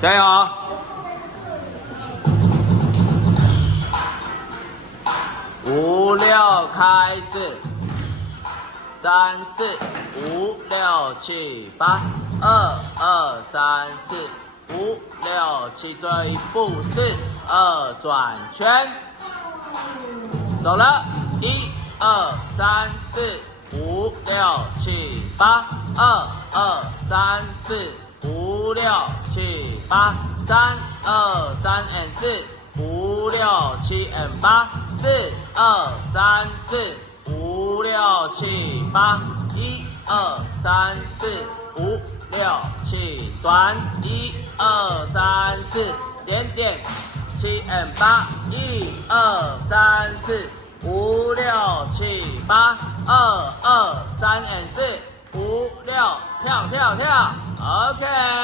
加油啊！5、6开始，3、4、5、6、7、8，2、2、3、4、5、6、7，最后一步4、2转圈，走了，1、2、3、4、5、6、7、8，2、2、3、4、5、6、7、8，3、2、3 and 4。5、6、7 and 8，4、2、3、4、5、6、7、8，1、2、3、4、5、6、7，转1、2、3、4，点点7 and 8，1、2、3、4、5、6、7、8，2、2、3 and 4、5、6，跳跳跳 ，OK。